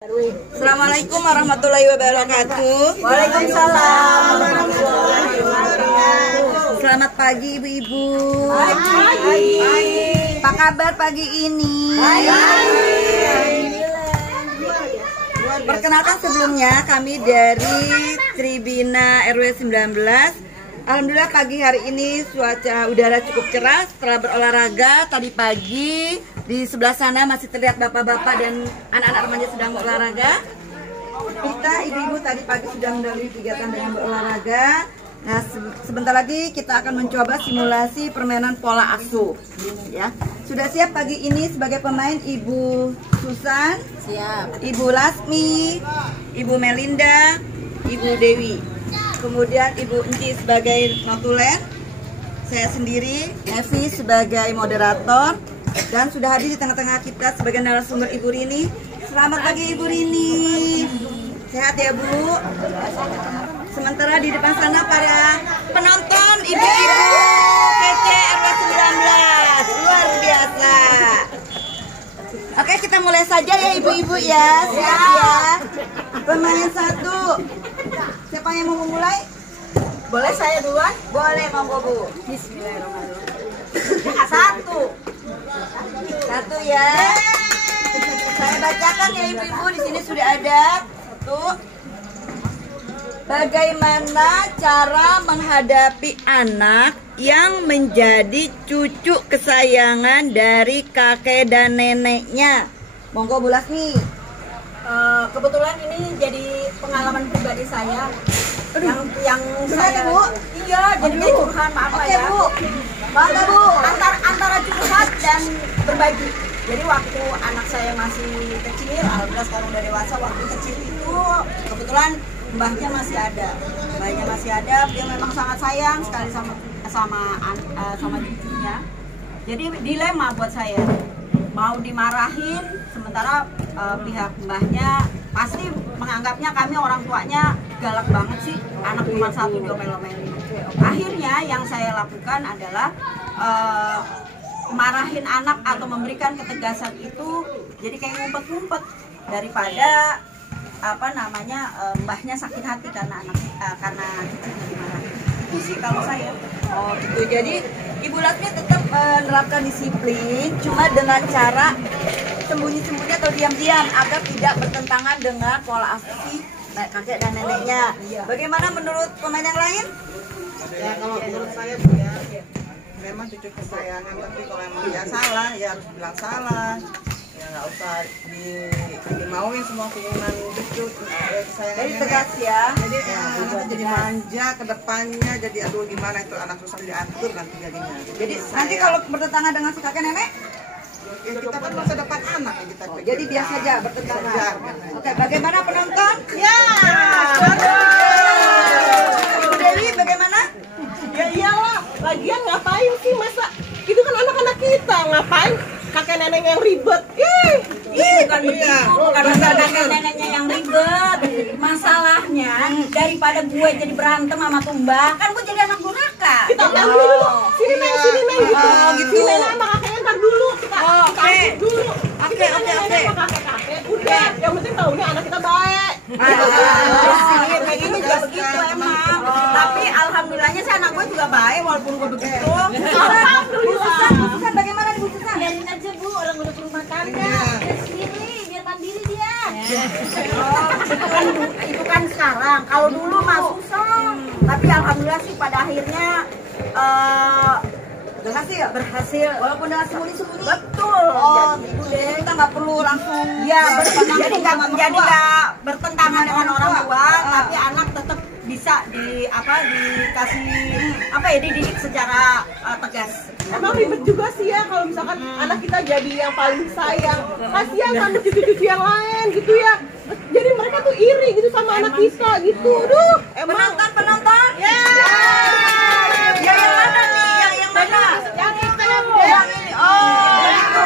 Assalamualaikum warahmatullahi wabarakatuh. Waalaikumsalam warahmatullahi wabarakatuh. Selamat pagi ibu-ibu. Pagi. Apa kabar pagi ini? Perkenalkan sebelumnya kami dari Tribina RW 19. Alhamdulillah pagi hari ini cuaca udara cukup cerah setelah berolahraga tadi pagi. Di sebelah sana masih terlihat bapak-bapak dan anak-anak remaja sedang berolahraga. Kita ibu-ibu tadi pagi sudah mendahului kegiatan dengan berolahraga. Nah, sebentar lagi kita akan mencoba simulasi permainan pola asuh. Ya, sudah siap pagi ini sebagai pemain Ibu Susan, Siap. Ibu Lasmi, Ibu Melinda, Ibu Dewi. Kemudian Ibu Enci sebagai notulen, saya sendiri Evi sebagai moderator, dan sudah hadir di tengah-tengah kita sebagai narasumber Ibu Rini. Selamat pagi Ibu Rini. Sehat ya Bu? Sementara di depan sana para penonton ibu-ibu PC RW 19 luar biasa. Oke, kita mulai saja ya ibu-ibu ya. Siap ya. Pemain satu. Siapa yang mau memulai? Boleh saya duluan? Boleh, monggo Bu. Bismillahirrahmanirrahim. Satu ya. Saya bacakan ya ibu-ibu, di sini sudah ada. Satu. Bagaimana cara menghadapi anak yang menjadi cucu kesayangan dari kakek dan neneknya? Monggo Bu Lasmi. Kebetulan ini jadi pengalaman pribadi saya. Yang saya Bu? Iya, jadi curhat apa Oke, ya? Bu. Bangga Bu. Antara curhat dan berbagi. Jadi waktu anak saya masih kecil, alhamdulillah sekarang udah dewasa. Waktu kecil itu kebetulan mbahnya masih ada. Mbahnya masih ada. Dia memang sangat sayang sekali sama cucunya. Jadi dilema buat saya. Mau dimarahin, sementara pihak mbahnya pasti menganggapnya kami orang tuanya galak banget sih, anak cuma satu diomel-omelin. Akhirnya yang saya lakukan adalah marahin anak atau memberikan ketegasan itu jadi kayak ngumpet-ngumpet daripada mbahnya sakit hati karena karena cucunya dimarahin. Itu sih kalau saya. Oh gitu. Jadi Ibu Lasmi tetap menerapkan disiplin, cuma dengan cara sembunyi-sembunyi atau diam-diam agar tidak bertentangan dengan pola asuh kakek dan neneknya. Bagaimana menurut pemain yang lain? Ya kalau menurut saya ya memang cucu kesayangan, tapi kalau emang dia salah ya harus bilang salah. Ya nggak usah dimauin semua keinginan cucu kesayangan. Jadi tegas ya. Jadi jadi manja ke depannya, jadi aduh gimana itu anak susah diatur nanti jadinya. Jadi nanti kalau bertentangan dengan si kakek nenek, ya, kita kan masa depan anak ya kita. Jadi biasa saja bertentangan. Oke, bagaimana penonton? Ya. Ibu Dewi bagaimana? Ya iyalah, lagian ngapain sih, masa itu kan anak-anak kita, ngapain kakek nenek yang ribet? Bukan begitu, bukan masalah kakek neneknya yang ribet. Masalahnya daripada gue jadi berantem sama tumbang, kan gue jadi anak durhaka. Kita ambil dulu, sini neng gitu. Gitu. Si nenek sama kakeknya ntar dulu, kita ambil dulu. Oke. Kakek, udah, yang penting tahunya anak kita baik. Pengennya juga begitu emang. Tapi alhamdulillahnya sih anak gue juga baik walaupun gue begitu. Bu Susan bagaimana Bu Susan? Biarin aja Bu, orang udah berumah tangga. Dia sendiri, biar mandiri dia. Itu kan sekarang. Kalau dulu mah susah. Tapi alhamdulillah sih pada akhirnya berhasil. Walaupun dengan sembunyi-sembunyi. Betul. Oh, Ibu Dewi kita nggak perlu langsung Jadi nggak bertentangan dengan orang tua, tapi anak tetap bisa dikasih dididik secara tegas. Emang ribet juga sih ya kalau misalkan anak kita jadi yang paling sayang. Kasihan sama cucu-cucu yang lain gitu ya. Jadi mereka tuh iri gitu sama anak kita gitu. Duh, emang penonton. Ya yang mana nih? Yang mana? yang itu Yang ini. Oh, gitu.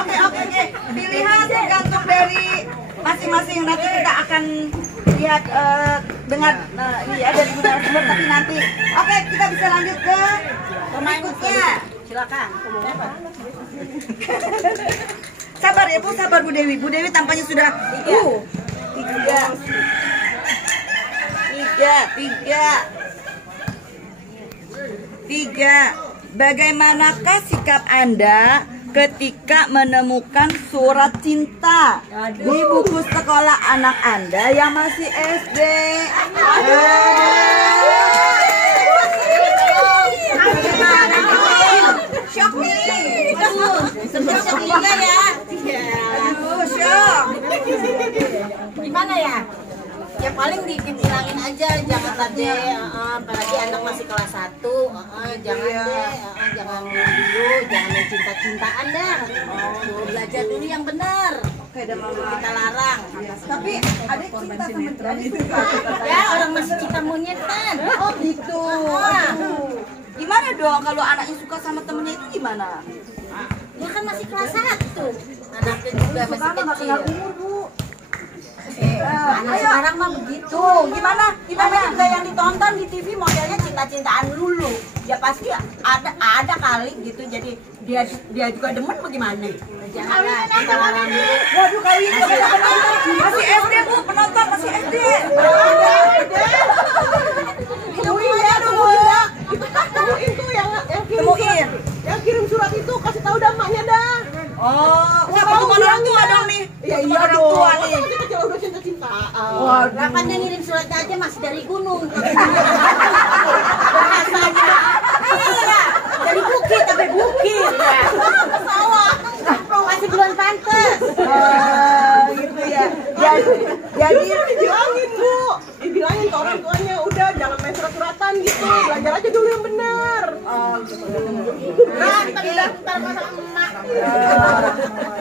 Oke. Pilihan tergantung dari masing-masing. Nanti kita akan lihat dengan ini ya dari narasumber tapi nanti. Oke, kita bisa lanjut ke berikutnya. Silakan. Sabar ya Bu, sabar Bu Dewi. Bu Dewi tampaknya sudah tiga. Bagaimanakah sikap Anda ketika menemukan surat cinta di buku sekolah anak Anda yang masih SD? Shock nih. Sebelum juga ya. Aduh, shock. Gimana ya? Ya paling dibilangin aja, jangan tadi, apalagi anak masih kelas 1, jangan deh, jangan dulu, jangan main cinta-cintaan dah. Belajar dulu yang benar. Oke, udah Mama. Kita larang. Tapi adik cinta sama adik suka. Ya orang masih cinta monyetan. Oh gitu. Gimana dong kalau anaknya suka sama temennya itu gimana? Dia kan masih kelas 1. Anaknya juga masih kecil. Anak sekarang mah begitu. Gimana? Gimana juga yang ditonton di TV modelnya cinta-cintaan dulu. Ya pasti ada kali gitu. Jadi dia juga demen bagaimana? Jangan kita larang dulu. Waduh, kawin masih SD Bu, penonton masih SD. Temuin ya, temuin tuh yang kirim surat itu, kasih tahu dah emaknya dah. Oh, ketemu orang tua dong nih. Ya Ketemu iya orang dong. tua Masa nih. masih kecil udah cinta-cintaan. Kapan dia ngirim suratnya aja masih dari gunung. Bahasanya. Iya, dari bukit sampai bukit. Sawah. Masih belum pantes. Gitu ya. Jadi Dibilangin Bu, dibilangin ke orang tuanya, udah jangan main surat-suratan gitu, belajar aja dulu yang benar. Berantem dah ntar sama emak.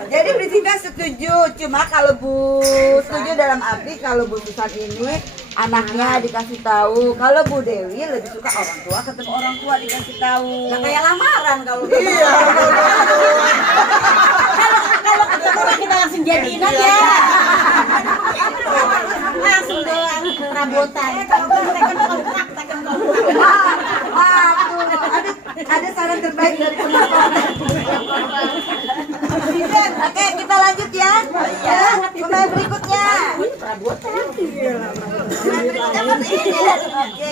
Jadi prinsipnya setuju, cuma kalau Bu setuju dalam arti kalau Bu Susan ini anaknya dikasih tahu, kalau Bu Dewi lebih suka orang tua ketemu orang tua dikasih tahu. Nggak kayak lamaran kalau Kalau ketemu mah kita langsung jadiin aja. Langsung doang perabotan. Ada saran terbaik dari penonton. Oke, kita lanjut ya. Ya, pemain berikutnya. Perabotan. Pemain berikutnya kan ini. Oke.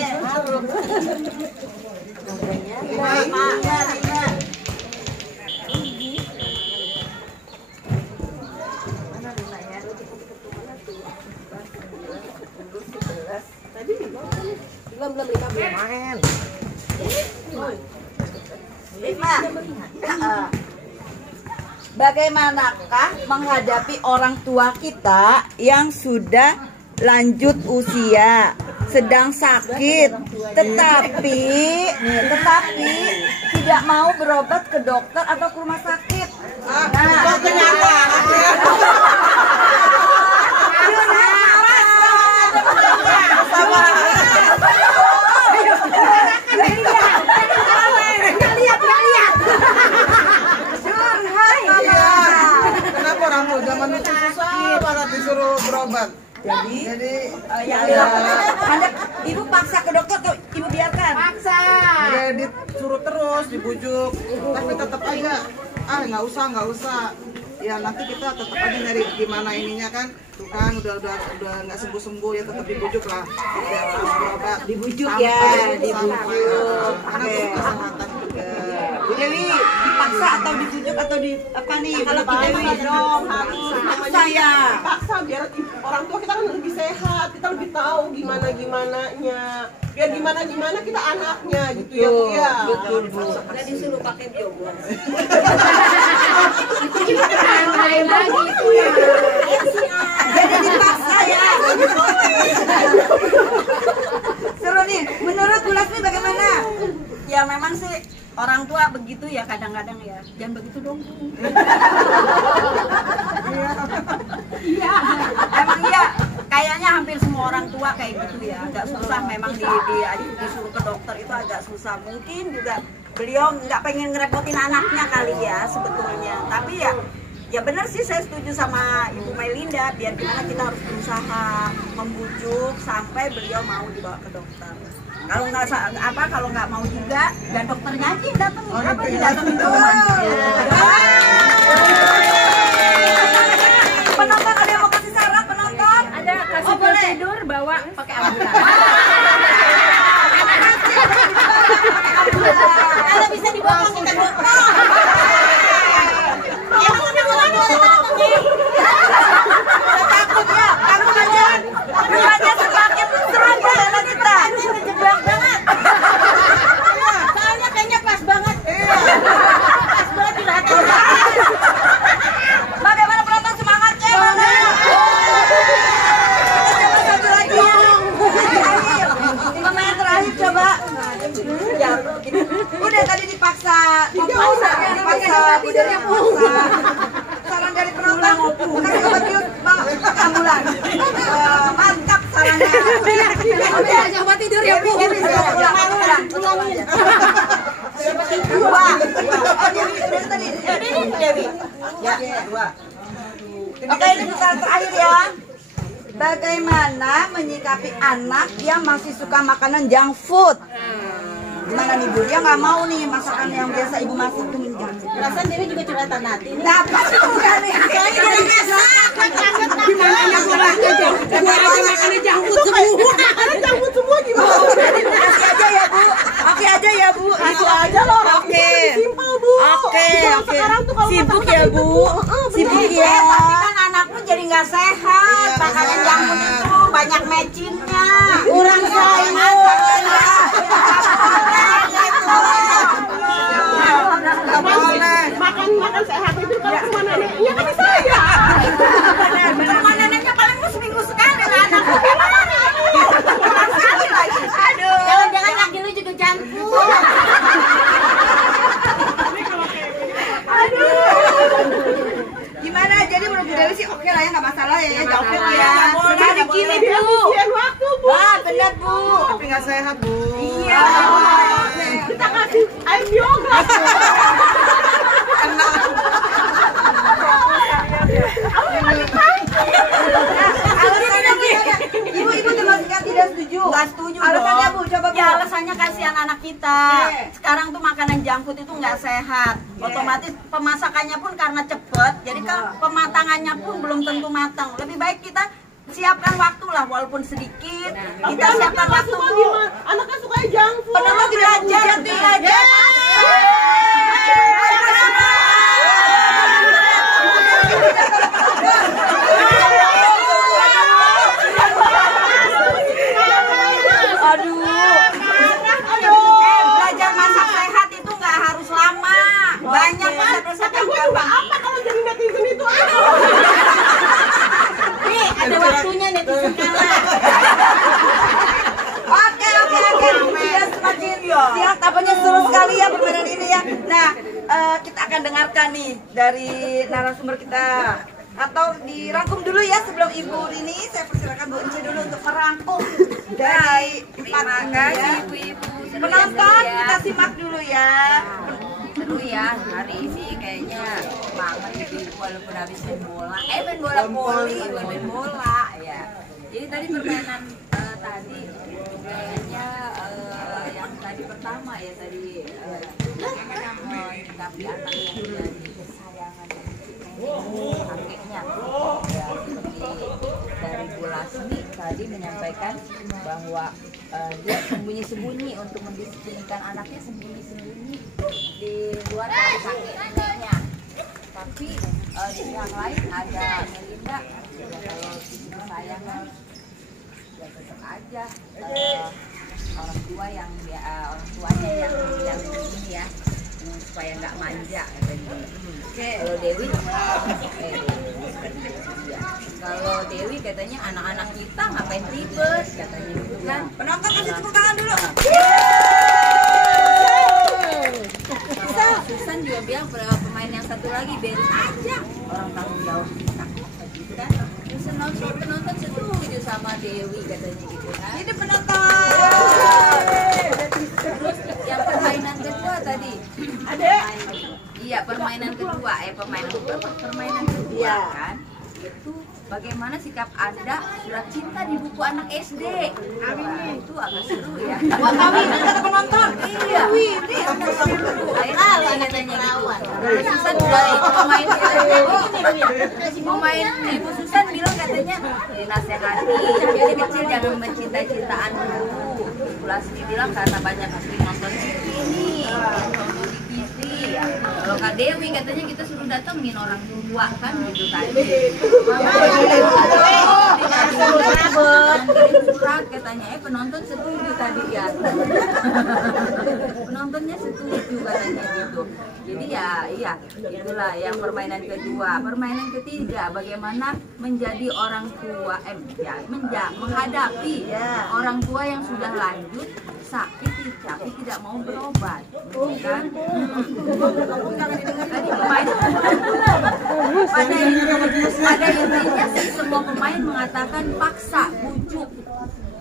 Lima. Lima. Bagaimanakah menghadapi orang tua kita yang sudah lanjut usia, sedang sakit, tetapi tidak mau berobat ke dokter atau ke rumah sakit? Kenapa orang tua zaman itu susah banget disuruh berobat? Jadi Anda ibu paksa ke dokter atau ibu biarkan? ya disuruh terus dibujuk, tapi tetap aja nggak usah. Ya nanti kita tetap aja nyari gimana ininya kan, tuh kan udah nggak sembuh ya tetap dibujuk lah, biar harus berobat. Dibujuk Sampai- ya, dibujuk. karena Oke. untuk kesehatan juga. Bu Dewi dipaksa atau dibujuk atau di apa nih? Kalau Bu kita Dewi dong harus paksa ya. paksa biar orang tua kita kan lebih sehat, kita lebih tahu gimananya, biar gimana kita anaknya gitu ya Bu ya. Betul Bu. nggak disuruh pakai jomblo. Jadi dipaksa ya. Seru nih. Menurut Bu Lasmi bagaimana? Ya memang sih orang tua begitu ya kadang-kadang ya. Jangan begitu dong. Emang iya, kayaknya hampir semua orang tua kayak gitu ya. Agak susah memang disuruh ke dokter itu agak susah. Mungkin juga beliau nggak pengen ngerepotin anaknya kali ya sebetulnya. Tapi ya benar sih, saya setuju sama Ibu Melinda. Biar gimana kita harus berusaha membujuk sampai beliau mau dibawa ke dokter. Kalau nggak mau juga, dan dokternya aja yang datang, datangin ke rumah. Ulang aja. Dua. Oh, Dewi terus tadi. Dewi. Ya, dua. Oke, ini pertanyaan terakhir ya. Bagaimana menyikapi anak yang masih suka makanan junk food? Gimana nih Bu? Dia nggak mau nih masakan yang biasa ibu masak tuh junk food. Perasaan Dewi juga curhatan hati nih. Nah, pasti bukan nih. Gimana ya gue aja makannya jangkut semua gimana? Kasih aja ya Bu. Oke aja ya Bu. Kasih aja loh. Oke. Simpel Bu. Oke. Sekarang tuh kalau Sibuk makan ya Bu. Sibuk ya. Tapi kan anakmu jadi nggak sehat. Makanan jangkut itu banyak mecinnya. Kurang sayur. Makan sehat itu kalau cuma neneknya kan saya. Rumah neneknya paling seminggu sekali lah anakku. Kurang sekali lagi. Aduh. Jangan-jangan laki lu juga campur. Gimana? Jadi menurut Bu Dewi sih oke lah ya, nggak masalah ya, junk food ya. Boleh Gini Dia Bu. habiskan waktu Bu. Wah, benar Bu. Tapi nggak sehat, Bu. Iya. Kita kasih air yoga. Alasannya gimana? Ibu termasuk yang tidak setuju? Nggak setuju Alasannya dong. Bu, coba Bu. Ya alasannya kasihan anak kita. Oke. Sekarang tuh makanan junk food itu nggak sehat. Otomatis pemasakannya pun karena cepet, jadi kan pematangannya pun belum tentu matang. Lebih baik kita siapkan waktu lah, walaupun sedikit. Kita siapkan waktu. Anaknya suka junk food. Kenapa tidak belajar belajar? Belajar masak sehat itu nggak harus lama. Banyak resep-resep yang gampang. Apa kalau jadi netizen itu? Nih, ada waktunya netizen kalah. Oke. Sudah semakin siap, tampaknya seru sekali ya permainan ini ya. Nah, kita akan dengarkan nih dari narasumber kita. Atau dirangkum dulu ya sebelum Ibu Rini. Saya persilakan Bu Ence dulu untuk merangkum dari empat ini ya. Ibu-ibu. Penonton kita simak dulu ya. Seru ya, hari ini kayaknya semangat ibu walaupun habis main bola. Main bola voli, bukan main bola ya. Jadi tadi permainan tadi kayaknya yang tadi pertama ya tadi bagaimana menyikapi anak yang menjadi kesayangan kakeknya. Ya, seperti dari Bu Lasmi tadi menyampaikan bahwa dia sembunyi-sembunyi untuk mendisiplinkan anaknya, sembunyi-sembunyi di luar dari kakek neneknya. Tapi di yang lain ada Melinda, ya kalau kesayangan ya tetap aja orang tua yang orang tuanya yang ini ya, supaya nggak manja katanya. Kalau Dewi kalau Dewi katanya anak-anak kita ngapain ribet katanya gitu kan. Penonton kasih tepuk tangan dulu. Susan juga bilang pemain yang satu lagi beres aja, orang tanggung jawab kita gitu kan. Terus penonton setuju sama Dewi katanya gitu kan. Ini penonton. Terus yang permainan kedua tadi iya permainan kedua permainan kedua kan itu bagaimana sikap Anda surat cinta di buku anak SD. Itu agak seru ya. Wah, kami kata penonton. Iya. Akhirnya katanya gitu. Terus Susan juga itu pemain Ibu Susan bilang katanya dinasehati jadi kecil jangan mencinta-cintaan dulu. Ibu Lasmi bilang karena banyak sering nonton TV nih, nonton di TV ya. Kalau Kak Dewi katanya kita suruh datengin orang tua kan gitu tadi. Surat katanya penonton setuju tadi ya. Penontonnya setuju katanya gitu. Jadi ya iya itulah yang permainan kedua. Permainan ketiga bagaimana menjadi orang tua menghadapi orang tua yang sudah lanjut sakit tapi tidak mau berobat kan. Tadi pemain pada intinya semua pemain mengatakan paksa bujuk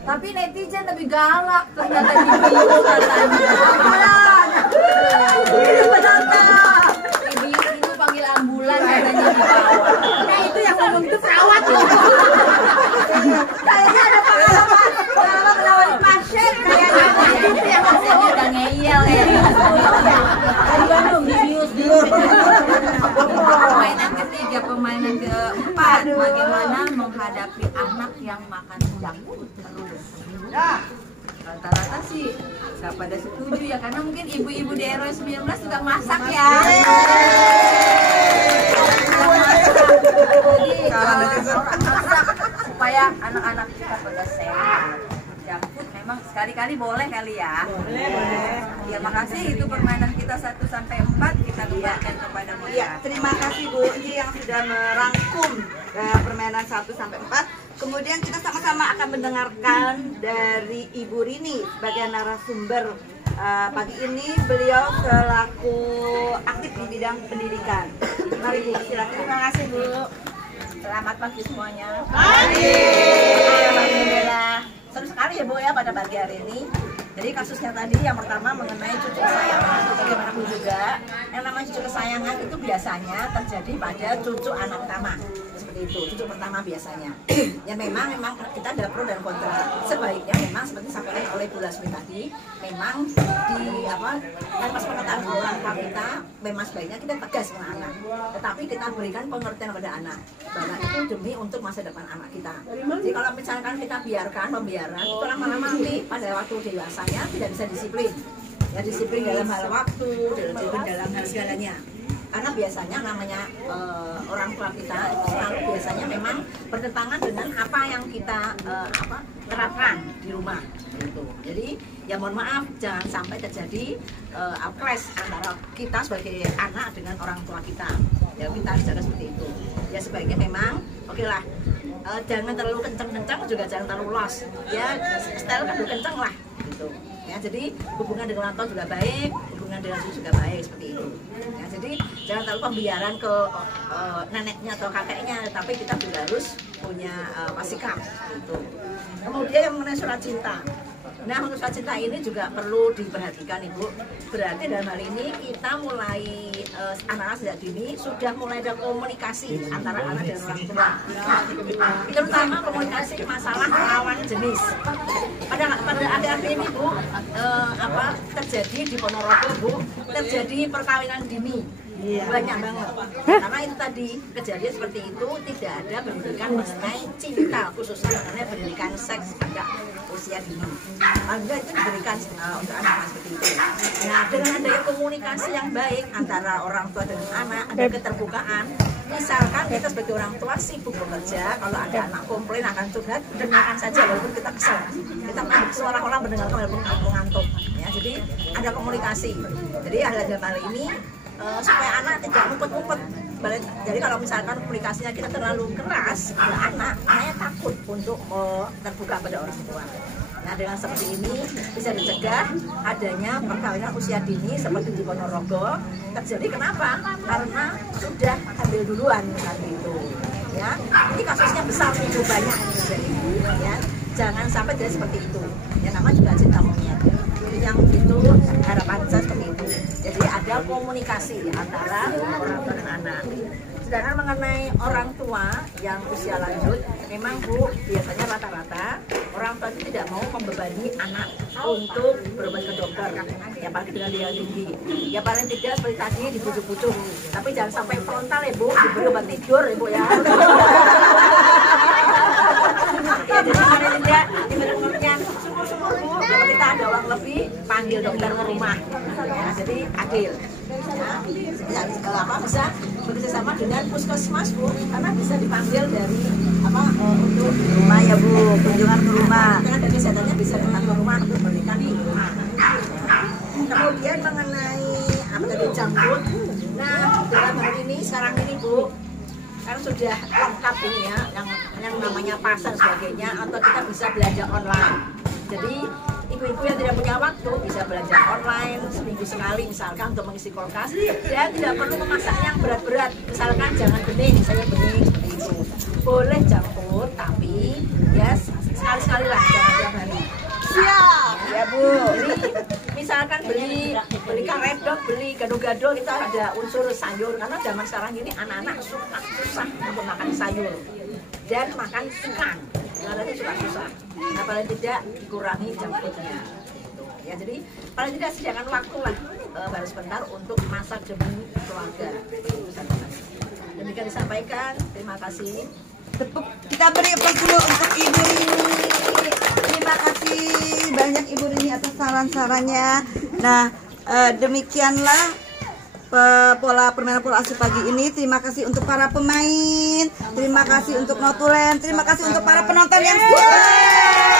Tapi netizen lebih galak ternyata di bio katanya. Di bio itu panggil ambulan katanya di bawah. Nah itu yang ngomong itu perawat loh. Kayaknya ada pengalaman melawan pasien kayaknya. Itu yang pasiennya udah ngeyel ya. Di Bandung di news dulu. Permainan ketiga, permainan keempat, bagaimana menghadapi anak yang makan junk food terus. Rata-rata sih nggak pada setuju ya, karena mungkin ibu-ibu di RW 19 juga masak ya. Jadi orang masak supaya anak-anak kita pada sehat. Junk food memang sekali-kali boleh kali ya. Boleh. Ya makasih, itu permainan kita 1 sampai 4 kita kembalikan kepada Iya, mereka. terima kasih Bu Enci yang sudah merangkum permainan 1 sampai 4. Kemudian kita sama-sama akan mendengarkan dari Ibu Rini sebagai narasumber pagi ini. Beliau selaku aktif di bidang pendidikan. Mari Bu, silakan. Terima kasih Bu. Selamat pagi semuanya. Pagi. Alhamdulillah. Seru sekali ya Bu ya pada pagi hari ini. Jadi kasusnya tadi yang pertama mengenai cucu kesayangan. Bagaimanapun juga yang namanya cucu kesayangan itu biasanya terjadi pada cucu anak pertama. Seperti itu, cucu pertama biasanya. Ya memang kita ada pro dan kontra. Sebaiknya memang seperti disampaikan oleh Bu Lasmi tadi, memang pas pengetahuan orang tua kita, memang sebaiknya kita tegas sama anak. Tetapi kita berikan pengertian kepada anak bahwa itu demi untuk masa depan anak kita. Jadi kalau misalkan kita membiarkan itu lama-lama nanti pada waktu dewasanya tidak bisa disiplin. Ya disiplin dalam hal waktu, disiplin dalam hal segalanya. Karena biasanya namanya orang tua kita itu selalu biasanya memang bertentangan dengan apa yang kita terapkan di rumah gitu. Jadi ya mohon maaf jangan sampai terjadi clash antara kita sebagai anak dengan orang tua kita. Ya kita harus jaga seperti itu. Ya sebaiknya memang oke lah, jangan terlalu kenceng-kenceng juga jangan terlalu los. Ya style kan kenceng lah gitu. Ya, jadi hubungan dengan orang tua juga baik, hubungan dengan cucu juga baik seperti itu. Ya, jadi jangan terlalu pembiaran ke neneknya atau kakeknya, tapi kita juga harus punya sikap gitu. Kemudian yang mengenai surat cinta. Nah, untuk surat cinta ini juga perlu diperhatikan Ibu. Berarti dalam hal ini kita mulai anak-anak sejak dini sudah mulai ada komunikasi antara anak dan orang tua. Terutama komunikasi masalah lawan jenis. Pada akhir-akhir ini Bu, terjadi di Ponorogo Bu, terjadi perkawinan dini. Banyak banget. Karena itu tadi kejadian seperti itu tidak ada pendidikan mengenai cinta, khususnya mengenai pendidikan seks pada usia dini. Maka itu diberikan untuk anak-anak seperti itu. Nah, dengan adanya komunikasi yang baik antara orang tua dan anak, ada keterbukaan. Misalkan kita sebagai orang tua sibuk bekerja, kalau ada anak komplain akan curhat, dengarkan saja walaupun kita kesel. Kita seolah-olah mendengarkan walaupun ngantuk. Ya, jadi ada komunikasi. Jadi hal ini supaya anak tidak ngumpet-ngumpet. Jadi kalau misalkan komunikasinya kita terlalu keras ke anaknya takut untuk terbuka pada orang tua. Nah, dengan seperti ini bisa dicegah adanya perkawinan usia dini seperti di Ponorogo terjadi. Kenapa? Karena sudah hamil duluan seperti itu. Ya, ini kasusnya besar itu banyak terjadi. Ya, jangan sampai jadi seperti itu. Ya, nama juga cinta monyet. Yang itu harapan saya seperti itu. Jadi ada komunikasi antara orang tua dan anak. Sedangkan mengenai orang tua yang usia lanjut, memang Bu, biasanya rata-rata orang tua itu tidak mau membebani anak untuk berobat ke dokter, ya apalagi dengan dia tinggi. Ya paling tidak seperti tadi dibujuk-bujuk, tapi jangan sampai frontal ya Bu, diberi obat tidur ya Bu ya. Ya jadi paling tidak diberi obatnya syukur-syukur Bu, kalau kita ada uang lebih, panggil dokter ke rumah. Ya, jadi adil. Ya, bisa bekerja sama dengan puskesmas Bu, karena bisa dipanggil dari untuk Rumah ya Bu, kunjungan ke rumah. karena dari kesehatannya bisa datang ke rumah untuk memberikan di rumah. Kemudian mengenai tadi junk food, nah dalam hal ini sekarang ini Bu, kan sudah lengkap ini ya, yang namanya pasar sebagainya, atau kita bisa belanja online. Jadi ibu-ibu yang tidak punya waktu bisa belanja online seminggu sekali misalkan untuk mengisi kulkas, dan tidak perlu memasak yang berat-berat. Misalkan jangan bening, saya bening seperti itu. Boleh junk food, tapi ya sekali-sekali lah, jangan tiap gado-gado kita ada unsur sayur karena zaman sekarang ini anak-anak susah untuk makan sayur dan makan ikan. Karena itu susah. Nah, paling tidak dikurangi junk foodnya. Ya, jadi paling tidak sediakan waktu lah baru sebentar untuk masak demi keluarga. Demikian disampaikan. Terima kasih. Tepuk kita beri tepuk dulu untuk Ibu Rini. Terima kasih banyak Ibu Rini atas saran-sarannya. Nah, demikianlah pola permainan pola asuh pagi ini. Terima kasih untuk para pemain, terima kasih untuk Notulen, terima kasih untuk para penonton yang sudah